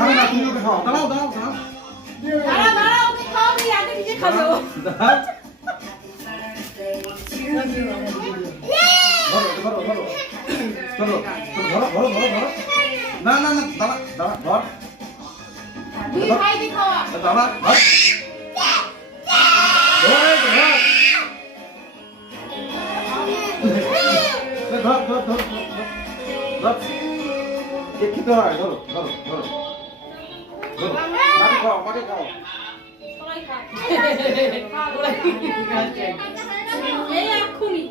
খাবে না তুমি ওকে খাও দাঁড়াও দাঁড়াও দাঁড়াও দাঁড়াও ওকে খাও দিয়ে আগে নিজে খাবে ও ধরো ধরো ধরো ধরো ধরো ধরো ধরো ধরো না না না দাঁড়া দাঁড়া ধর দুই ভাই দি খাওয়া দাঁড়া ধর ধর ধর ধর ধর খেতে হয় ধরো ধরো ধরো ধরো মাকে খাও সবাই খায় এই এক্ষুনি